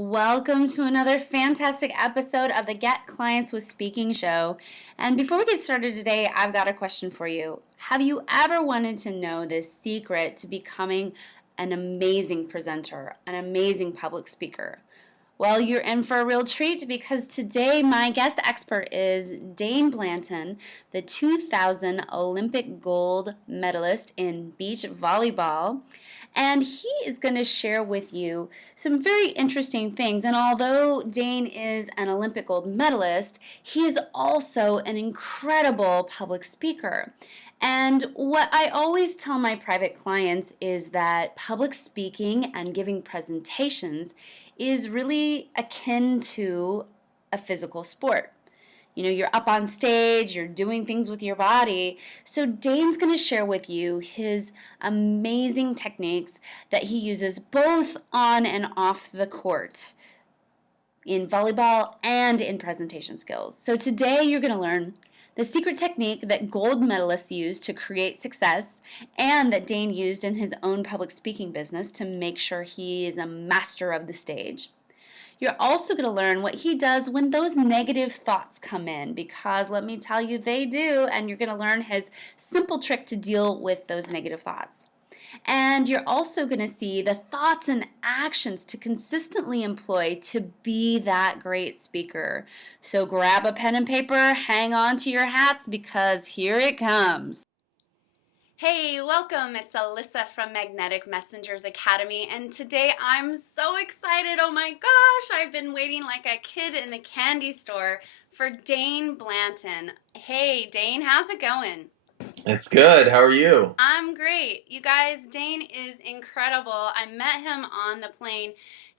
Welcome to another fantastic episode of the Get Clients with Speaking show. And before we get started today, I've got a question for you. Have you ever wanted to know the secret to becoming an amazing presenter, an amazing public speaker? Well, you're in for a real treat because today my guest expert is Dain Blanton, the 2000 Olympic gold medalist in beach volleyball. And he is going to share with you some very interesting things. And although Dain is an Olympic gold medalist, he is also an incredible public speaker. And what I always tell my private clients is that public speaking and giving presentations is really akin to a physical sport. You know, you're up on stage, you're doing things with your body. So Dain's going to share with you his amazing techniques that he uses both on and off the court in volleyball and in presentation skills. So today you're going to learn the secret technique that gold medalists use to create success and that Dain used in his own public speaking business to make sure he is a master of the stage. You're also going to learn what he does when those negative thoughts come in, because let me tell you, they do, and you're going to learn his simple trick to deal with those negative thoughts. And you're also going to see the thoughts and actions to consistently employ to be that great speaker. So grab a pen and paper, hang on to your hats, because here it comes. Hey, welcome. It's Alyssa from Magnetic Messengers Academy, and today I'm so excited. Oh my gosh, I've been waiting like a kid in the candy store for Dain Blanton. Hey, Dain, how's it going? It's good. How are you? I'm great. You guys, Dain is incredible. I met him on the plane.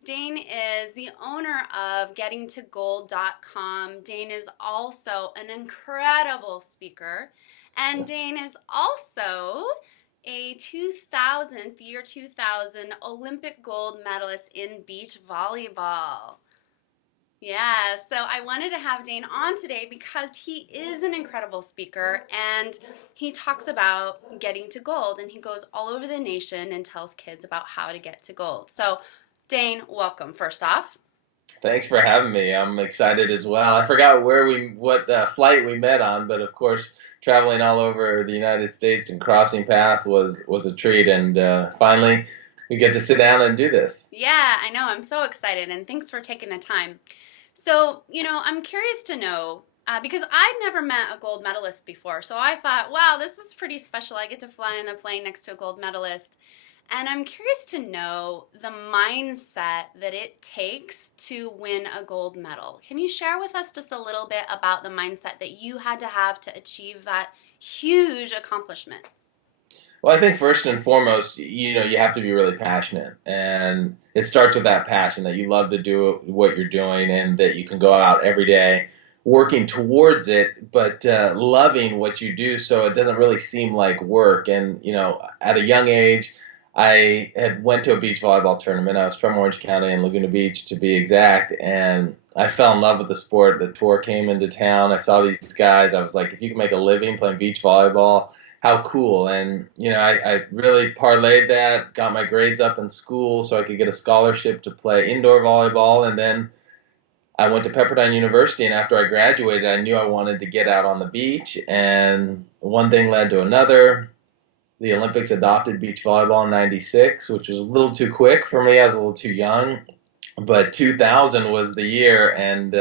Dain is the owner of gettingtogold.com. Dain is also an incredible speaker. And Dain is also a 2000 Olympic gold medalist in beach volleyball. Yeah, so I wanted to have Dain on today because he is an incredible speaker and he talks about getting to gold, and he goes all over the nation and tells kids about how to get to gold. So Dain, welcome first off. Thanks for having me. I'm excited as well. I forgot what flight we met on, but of course, traveling all over the United States and crossing paths was a treat. And finally, we get to sit down and do this. Yeah, I know. I'm so excited, and thanks for taking the time. So, I'm curious to know, because I'd never met a gold medalist before, so I thought, wow, this is pretty special. I get to fly in a plane next to a gold medalist. And I'm curious to know the mindset that it takes to win a gold medal. Can you share with us just a little bit about the mindset that you had to have to achieve that huge accomplishment? Well, I think first and foremost, you have to be really passionate, and it starts with that passion that you love to do what you're doing, and that you can go out every day working towards it, but loving what you do, so it doesn't really seem like work. And at a young age, I had went to a beach volleyball tournament. I was from Orange County in Laguna Beach, to be exact, and I fell in love with the sport. The tour came into town. I saw these guys. I was like, if you can make a living playing beach volleyball, how cool. And I really parlayed that, got my grades up in school so I could get a scholarship to play indoor volleyball. And then I went to Pepperdine University, and after I graduated, I knew I wanted to get out on the beach, and one thing led to another. The Olympics adopted beach volleyball in '96, which was a little too quick for me. I was a little too young. But 2000 was the year, and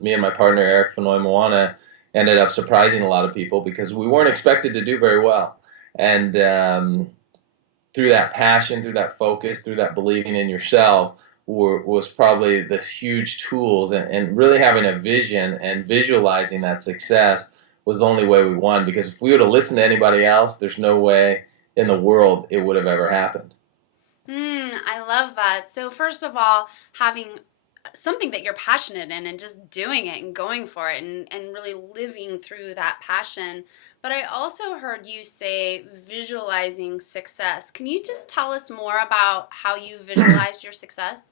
me and my partner, Eric Fenoy Moana, ended up surprising a lot of people because we weren't expected to do very well. And through that passion, through that focus, through that believing in yourself, was probably the huge tools, and really having a vision and visualizing that success was the only way we won, because if we would have listened to anybody else, there's no way in the world it would have ever happened. I love that. So first of all, having something that you're passionate in and just doing it and going for it and really living through that passion. But I also heard you say visualizing success. Can you just tell us more about how you visualized your success?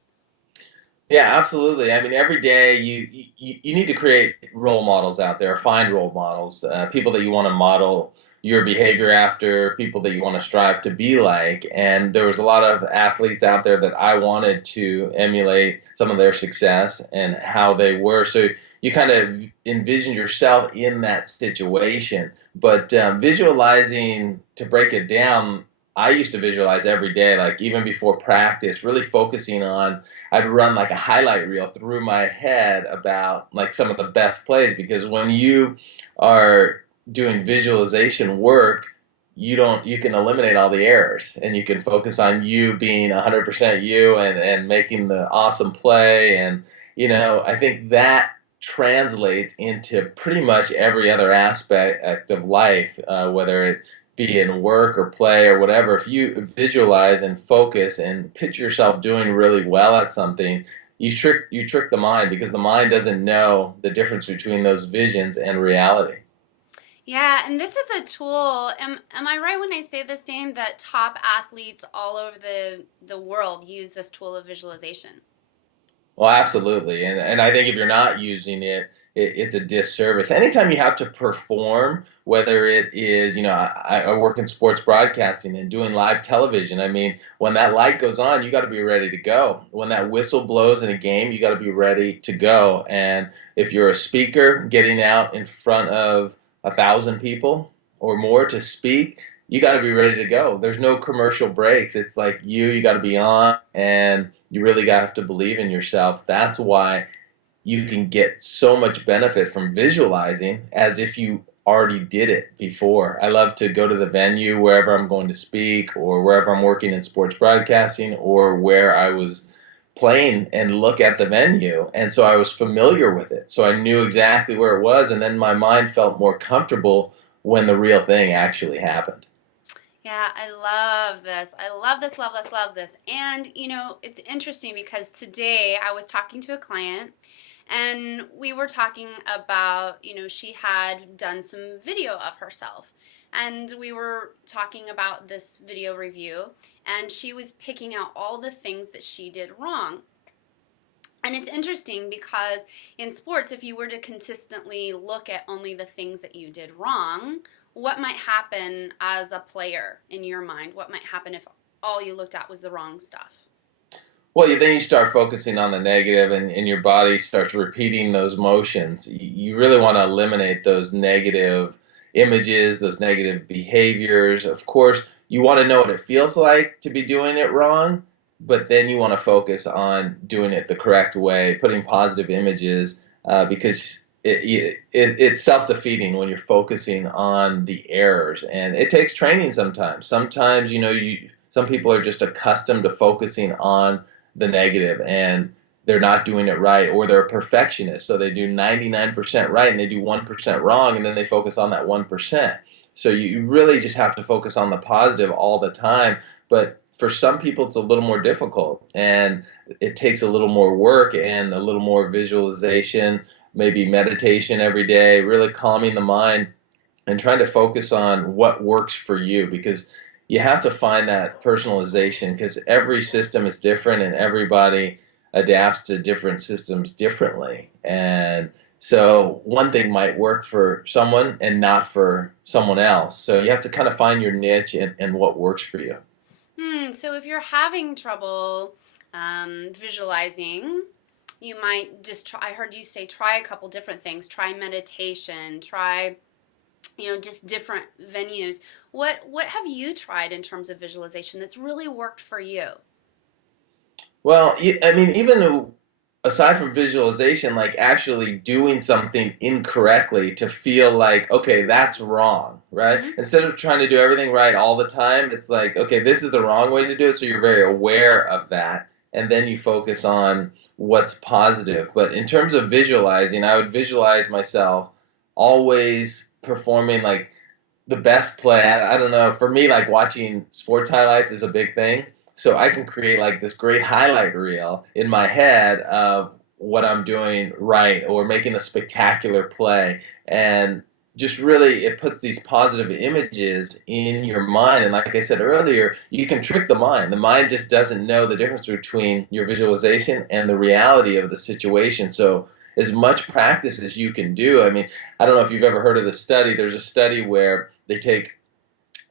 Yeah, absolutely. I mean, every day you need to create role models out there, find role models, people that you want to model your behavior after people that you want to strive to be like. And there was a lot of athletes out there that I wanted to emulate some of their success and how they were. So you kind of envision yourself in that situation. But visualizing, to break it down, I used to visualize every day, like even before practice, really focusing on, I'd run like a highlight reel through my head about like some of the best plays, because when you are doing visualization work, you can eliminate all the errors and you can focus on you being 100% you and making the awesome play. And, I think that translates into pretty much every other aspect of life, whether it be in work or play or whatever. If you visualize and focus and picture yourself doing really well at something, you trick the mind, because the mind doesn't know the difference between those visions and reality. Yeah, and this is a tool. Am I right when I say this, Dane, that top athletes all over the world use this tool of visualization? Well, absolutely. And I think if you're not using it's a disservice. Anytime you have to perform, whether it is, I work in sports broadcasting and doing live television. I mean, when that light goes on, you got to be ready to go. When that whistle blows in a game, you got to be ready to go. And if you're a speaker getting out in front of 1,000 people or more to speak, you got to be ready to go. There's no commercial breaks. It's like you got to be on, and you really got to believe in yourself. That's why you can get so much benefit from visualizing as if you already did it before. I love to go to the venue wherever I'm going to speak, or wherever I'm working in sports broadcasting, or where I was playing, and look at the venue. And so I was familiar with it. So I knew exactly where it was. And then my mind felt more comfortable when the real thing actually happened. Yeah, I love this. I love this, love this, love this. And, it's interesting because today I was talking to a client and we were talking about, she had done some video of herself. And we were talking about this video review, and she was picking out all the things that she did wrong. And it's interesting because in sports, if you were to consistently look at only the things that you did wrong, what might happen as a player in your mind? What might happen if all you looked at was the wrong stuff? Well, then you start focusing on the negative, and your body starts repeating those motions. You really want to eliminate those negative images, those negative behaviors. Of course, you want to know what it feels like to be doing it wrong, but then you want to focus on doing it the correct way, putting positive images, because it's self-defeating when you're focusing on the errors. And it takes training sometimes. Sometimes, some people are just accustomed to focusing on the negative, and they're not doing it right, or they're a perfectionist, so they do 99% right and they do 1% wrong, and then they focus on that 1%. So you really just have to focus on the positive all the time. But for some people it's a little more difficult, and it takes a little more work and a little more visualization, maybe meditation every day, really calming the mind and trying to focus on what works for you, because you have to find that personalization, because every system is different and everybody adapts to different systems differently. And so one thing might work for someone and not for someone else. So you have to kind of find your niche and what works for you. So if you're having trouble visualizing, you might just try, I heard you say try a couple different things. Try meditation, try just different venues. What have you tried in terms of visualization that's really worked for you? Well, I mean, even aside from visualization, like actually doing something incorrectly to feel like, okay, that's wrong, right? Mm-hmm. Instead of trying to do everything right all the time, it's like, okay, this is the wrong way to do it, so you're very aware of that, and then you focus on what's positive. But in terms of visualizing, I would visualize myself always performing like the best play. I don't know. For me, like watching sports highlights is a big thing. So I can create like this great highlight reel in my head of what I'm doing right, or making a spectacular play. And just really, it puts these positive images in your mind. And like I said earlier, you can trick the mind. The mind just doesn't know the difference between your visualization and the reality of the situation. So as much practice as you can do. I mean, I don't know if you've ever heard of the study. There's a study where they take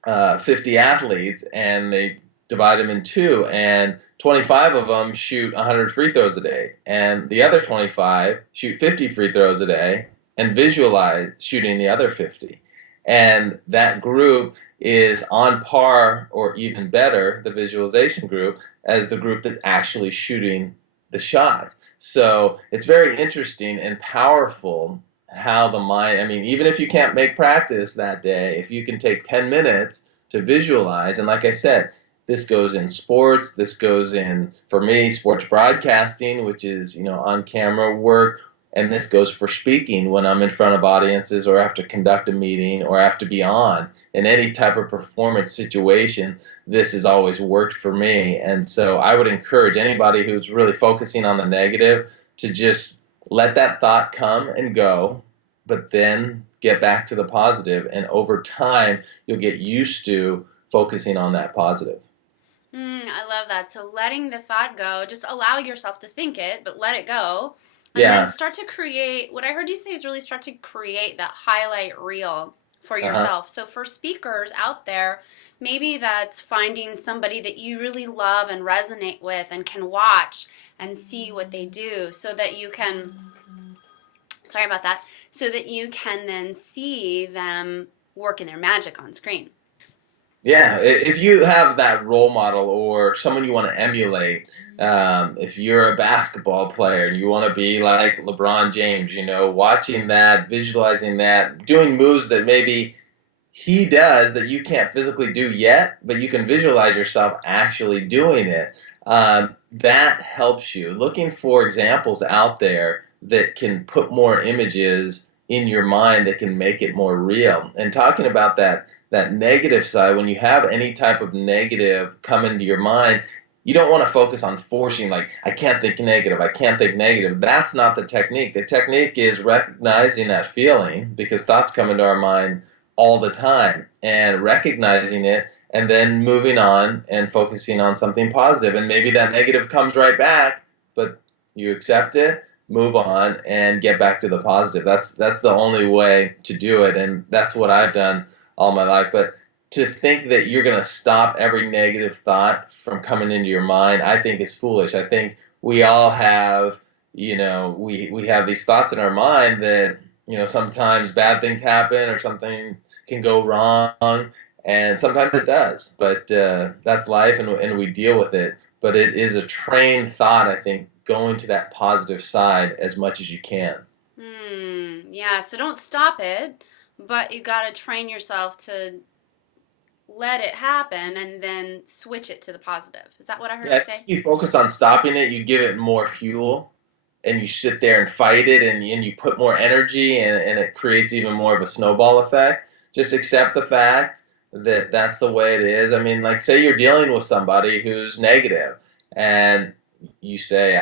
50 athletes and they divide them in two, and 25 of them shoot 100 free throws a day, and the other 25 shoot 50 free throws a day and visualize shooting the other 50. And that group is on par or even better, the visualization group, as the group that's actually shooting the shots. So it's very interesting and powerful how the mind, I mean, even if you can't make practice that day, if you can take 10 minutes to visualize, and like I said, this goes in sports, this goes in, for me, sports broadcasting, which is, on camera work, and this goes for speaking when I'm in front of audiences or have to conduct a meeting or have to be on. In any type of performance situation, this has always worked for me. And so I would encourage anybody who's really focusing on the negative to just let that thought come and go, but then get back to the positive. And over time, you'll get used to focusing on that positive. I love that. So letting the thought go, just allow yourself to think it, but let it go. And Yeah. then start to create, what I heard you say is really start to create that highlight reel for yourself. So for speakers out there, maybe that's finding somebody that you really love and resonate with and can watch and see what they do so that you can, sorry about that, so that you can then see them working their magic on screen. Yeah, if you have that role model or someone you want to emulate, if you're a basketball player and you want to be like LeBron James, watching that, visualizing that, doing moves that maybe he does that you can't physically do yet, but you can visualize yourself actually doing it, that helps you. Looking for examples out there that can put more images in your mind that can make it more real. And talking about that negative side, when you have any type of negative come into your mind, you don't want to focus on forcing, like, I can't think negative, I can't think negative. That's not the technique. The technique is recognizing that feeling, because thoughts come into our mind all the time, and recognizing it and then moving on and focusing on something positive. And maybe that negative comes right back, but you accept it, move on, and get back to the positive. That's the only way to do it, and that's what I've done all my life. But to think that you're going to stop every negative thought from coming into your mind, I think is foolish. I think we all have, we have these thoughts in our mind that, sometimes bad things happen or something can go wrong, and sometimes it does. But that's life, and we deal with it. But it is a trained thought, I think, going to that positive side as much as you can. Yeah, so don't stop it. But you got to train yourself to let it happen and then switch it to the positive. Is that what I heard you say? You focus on stopping it, you give it more fuel, and you sit there and fight it, and you put more energy, and it creates even more of a snowball effect. Just accept the fact that that's the way it is. I mean, like, say you're dealing with somebody who's negative, and you say,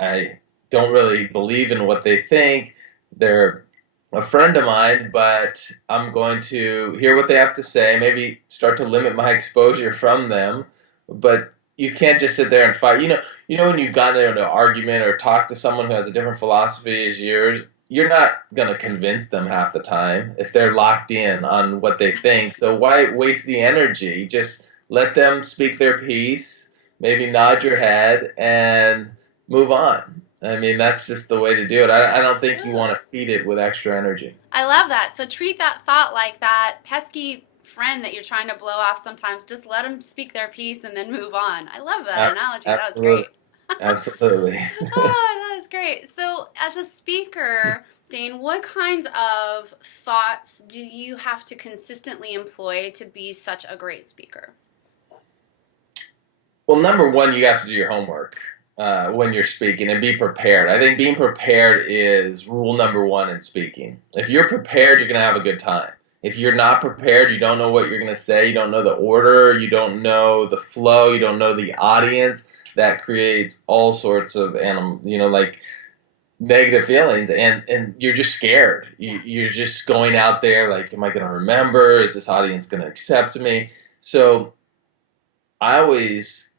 I don't really believe in what they think. They're a friend of mine, but I'm going to hear what they have to say, maybe start to limit my exposure from them. But you can't just sit there and fight. When you've gotten into an argument or talked to someone who has a different philosophy as yours, you're not going to convince them half the time if they're locked in on what they think. So why waste the energy? Just let them speak their piece, maybe nod your head, and move on. I mean, that's just the way to do it. I don't think you want to feed it with extra energy. I love that. So treat that thought like that pesky friend that you're trying to blow off sometimes. Just let them speak their piece and then move on. I love that analogy. Absolutely. That was great. Absolutely. That is great. So as a speaker, Dain, what kinds of thoughts do you have to consistently employ to be such a great speaker? Well, number one, you have to do your homework when you're speaking and be prepared. I think being prepared is rule number one in speaking. If you're prepared, you're going to have a good time. If you're not prepared, you don't know what you're going to say, you don't know the order, you don't know the flow, you don't know the audience, that creates all sorts of negative feelings, and you're just scared. You're just going out there like, am I going to remember? Is this audience going to accept me? So I always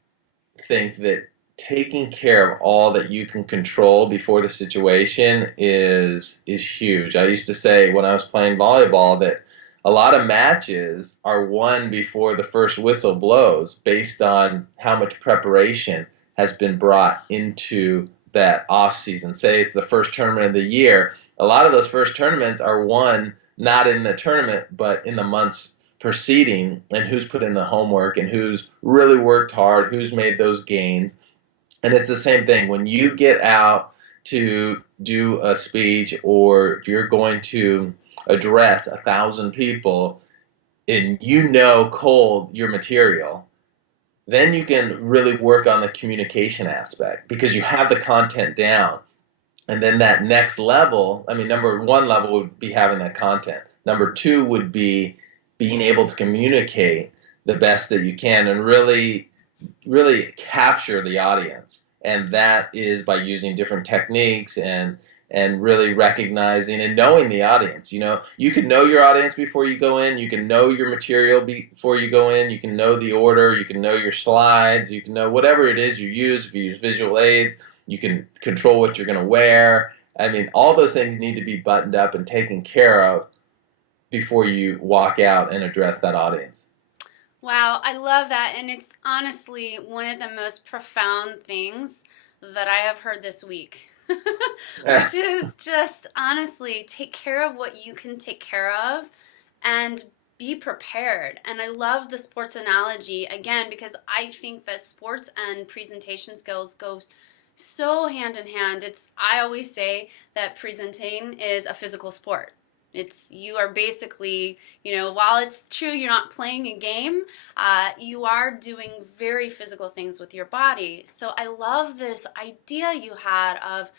think that taking care of all that you can control before the situation is huge. I used to say when I was playing volleyball that a lot of matches are won before the first whistle blows based on how much preparation has been brought into that off season. Say it's the first tournament of the year. A lot of those first tournaments are won not in the tournament, but in the months preceding, and who's put in the homework and who's really worked hard, who's made those gains. And it's the same thing when you get out to do a speech, or if you're going to address 1,000 people and you know cold your material, then you can really work on the communication aspect because you have the content down. And then that next level, I mean, number one level would be having that content. Number two would be being able to communicate the best that you can and really capture the audience. And that is by using different techniques and really recognizing and knowing the audience. You know, you can know your audience before you go in. You can know your material before you go in. You can know the order. You can know your slides. You can know whatever it is you use. If you use visual aids, you can control what you're going to wear. I mean, all those things need to be buttoned up and taken care of before you walk out and address that audience. Wow, I love that. And it's honestly one of the most profound things that I have heard this week. Which is just honestly take care of what you can take care of and be prepared. And I love the sports analogy again because I think that sports and presentation skills go so hand in hand. I always say that presenting is a physical sport. You are basically, while it's true you're not playing a game, you are doing very physical things with your body. So I love this idea you had of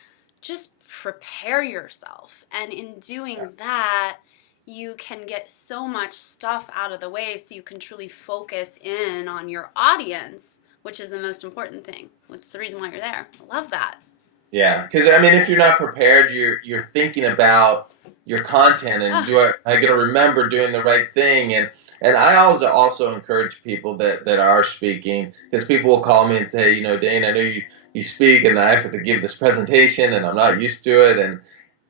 just prepare yourself. And in doing that, you can get so much stuff out of the way so you can truly focus in on your audience, which is the most important thing. What's the reason why you're there? I love that. Yeah, because I mean, if you're not prepared, you're thinking about your content and I got to remember doing the right thing, and I also encourage people that are speaking, because people will call me and say, Dain, I know you speak and I have to give this presentation and I'm not used to it,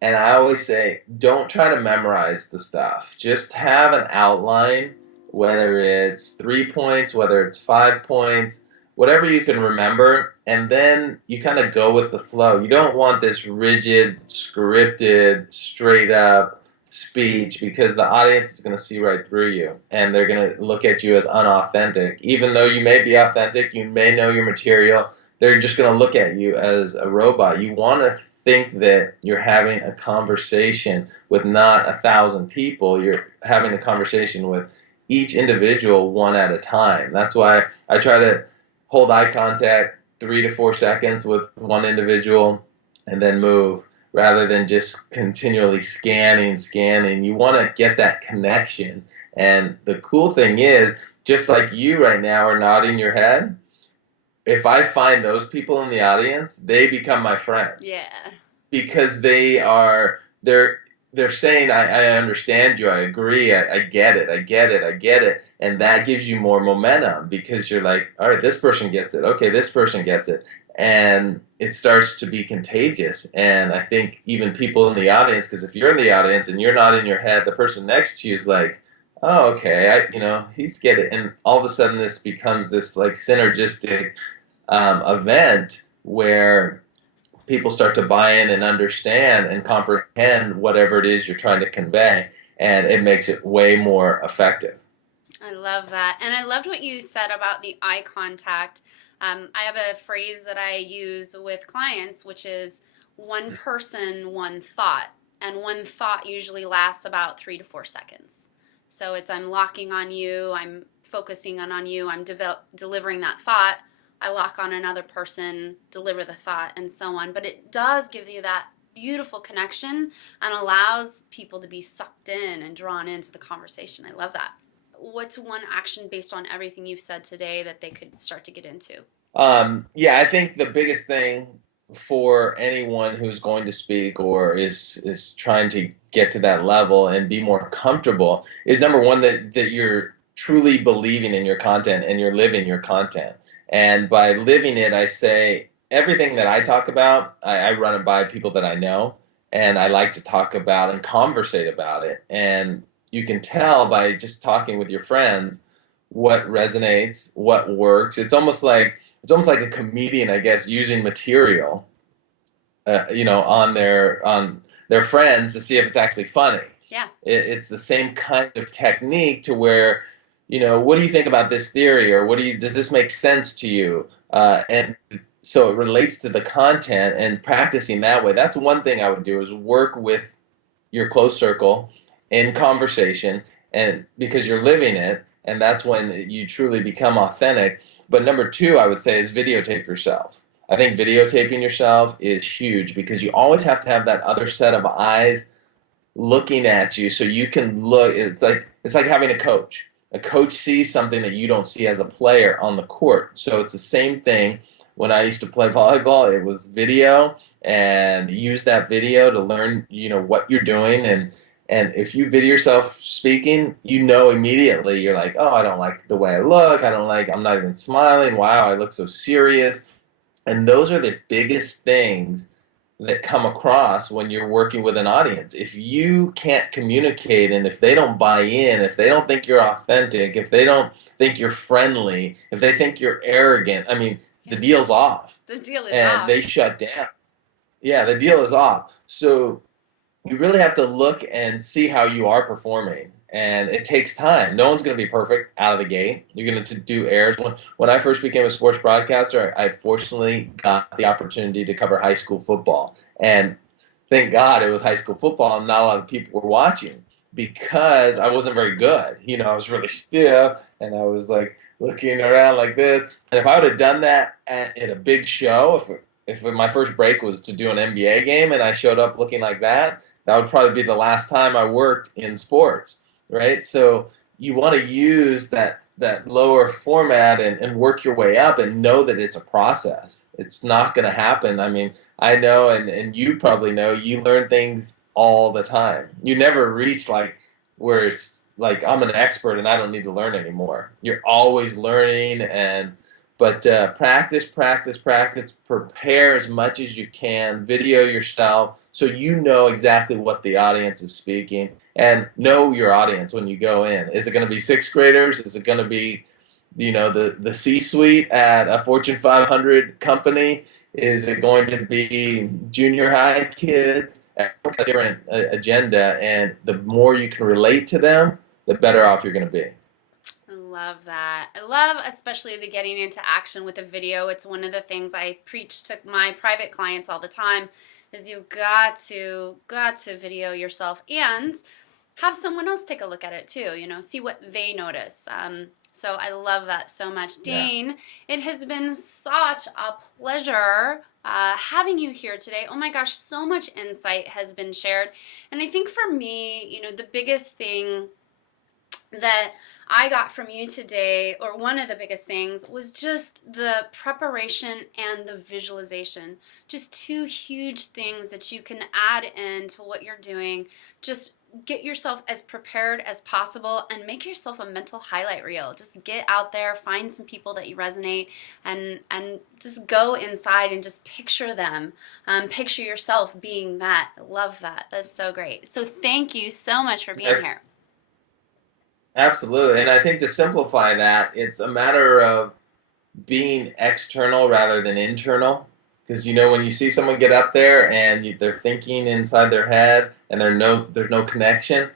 and I always say, don't try to memorize the stuff. Just have an outline, whether it's 3 points, whether it's 5 points, whatever you can remember, and then you kind of go with the flow. You don't want this rigid, scripted, straight up speech, because the audience is going to see right through you and they're going to look at you as unauthentic. Even though you may be authentic, you may know your material, they're just going to look at you as a robot. You want to think that you're having a conversation with not 1,000 people. You're having a conversation with each individual one at a time. That's why I try to hold eye contact 3 to 4 seconds with one individual and then move, rather than just continually scanning. You want to get that connection. And the cool thing is, just like you right now are nodding your head, if I find those people in the audience, they become my friend. Yeah. Because they're saying, I understand you, I agree, I get it. And that gives you more momentum, because you're like, all right, this person gets it. Okay, this person gets it. And it starts to be contagious. And I think even people in the audience, because if you're in the audience and you're not in your head, the person next to you is like, oh, okay, he's get it. And all of a sudden this becomes this like synergistic event where people start to buy in and understand and comprehend whatever it is you're trying to convey, and it makes it way more effective. I love that. And I loved what you said about the eye contact. I have a phrase that I use with clients, which is one person, one thought. And one thought usually lasts about 3 to 4 seconds. So I'm locking on you, I'm focusing on you, I'm delivering that thought. I lock on another person, deliver the thought, and so on. But it does give you that beautiful connection and allows people to be sucked in and drawn into the conversation. I love that. What's one action based on everything you've said today that they could start to get into? Yeah, I think the biggest thing for anyone who's going to speak or is trying to get to that level and be more comfortable is, number one, that you're truly believing in your content and you're living your content. And by living it, I say everything that I talk about, I run it by people that I know, and I like to talk about and conversate about it. And you can tell by just talking with your friends what resonates, what works. It's almost like a comedian, I guess, using material, on their friends to see if it's actually funny. Yeah. It's the same kind of technique to where, what do you think about this theory, or does this make sense to you? And so it relates to the content and practicing that way. That's one thing I would do is work with your close circle in conversation, and because you're living it, and that's when you truly become authentic. But number two, I would say, is videotape yourself. I think videotaping yourself is huge because you always have to have that other set of eyes looking at you so you can look. It's like having a coach. A coach sees something that you don't see as a player on the court. So it's the same thing. When I used to play volleyball, it was video, and use that video to learn, what you're doing. And if you video yourself speaking, immediately, you're like, oh, I don't like the way I look. I'm not even smiling. Wow, I look so serious. And those are the biggest things that come across when you're working with an audience. If you can't communicate, and if they don't buy in, if they don't think you're authentic, if they don't think you're friendly, if they think you're arrogant, I mean, the deal's off. The deal is And off. they shut down. Yeah, the deal is off. So you really have to look and see how you are performing. And it takes time. No one's going to be perfect out of the gate. You're going to do errors. When I first became a sports broadcaster, I fortunately got the opportunity to cover high school football. And thank God it was high school football and not a lot of people were watching, because I wasn't very good. I was really stiff, and I was like looking around like this. And if I would have done that at a big show, if my first break was to do an NBA game and I showed up looking like that would probably be the last time I worked in sports, right? So you want to use that lower format and work your way up, and know that it's a process. It's not going to happen. I mean, I know, and you probably know, you learn things all the time. You never reach like where it's like I'm an expert and I don't need to learn anymore. You're always learning, but practice, practice, practice. Prepare as much as you can. Video yourself so you know exactly what the audience is speaking, and know your audience when you go in. Is it going to be sixth graders? Is it going to be, the C-suite at a Fortune 500 company? Is it going to be junior high kids? A different agenda, and the more you can relate to them, the better off you're going to be. I love that. I love especially the getting into action with a video. It's one of the things I preach to my private clients all the time, is you've got to video yourself and have someone else take a look at it too, see what they notice. So I love that so much. Yeah. Dain, it has been such a pleasure having you here today. Oh my gosh, so much insight has been shared. And I think for me, the biggest thing that I got from you today, or one of the biggest things, was just the preparation and the visualization. Just two huge things that you can add into what you're doing. Just get yourself as prepared as possible and make yourself a mental highlight reel. Just get out there, find some people that you resonate, and just go inside and just picture them. Picture yourself being that. Love that. That's so great. So thank you so much for being here. Absolutely. And I think to simplify that, it's a matter of being external rather than internal. Because when you see someone get up there and they're thinking inside their head and there's no connection,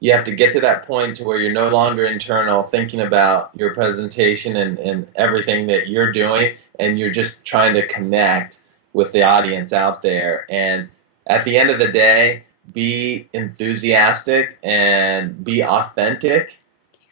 you have to get to that point to where you're no longer internal, thinking about your presentation and everything that you're doing, and you're just trying to connect with the audience out there. And at the end of the day, be enthusiastic and be authentic.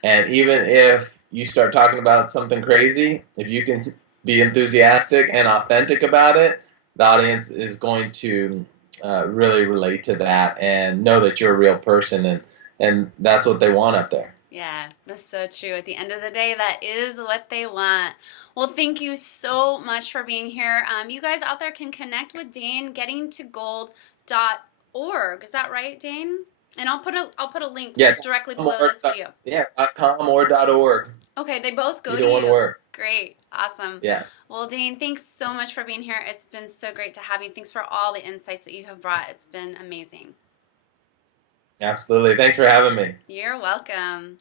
And even if you start talking about something crazy, if you can be enthusiastic and authentic about it, the audience is going to really relate to that and know that you're a real person, and that's what they want up there. Yeah, that's so true. At the end of the day, that is what they want. Well, thank you so much for being here. You guys out there can connect with Dain, gettingtogold.org. Is that right, Dain? And I'll put a link directly below this video. Yeah, .com or .org. Okay, they both go Either to one you. work. Great, awesome. Yeah. Well, Dain, thanks so much for being here. It's been so great to have you. Thanks for all the insights that you have brought. It's been amazing. Absolutely. Thanks for having me. You're welcome.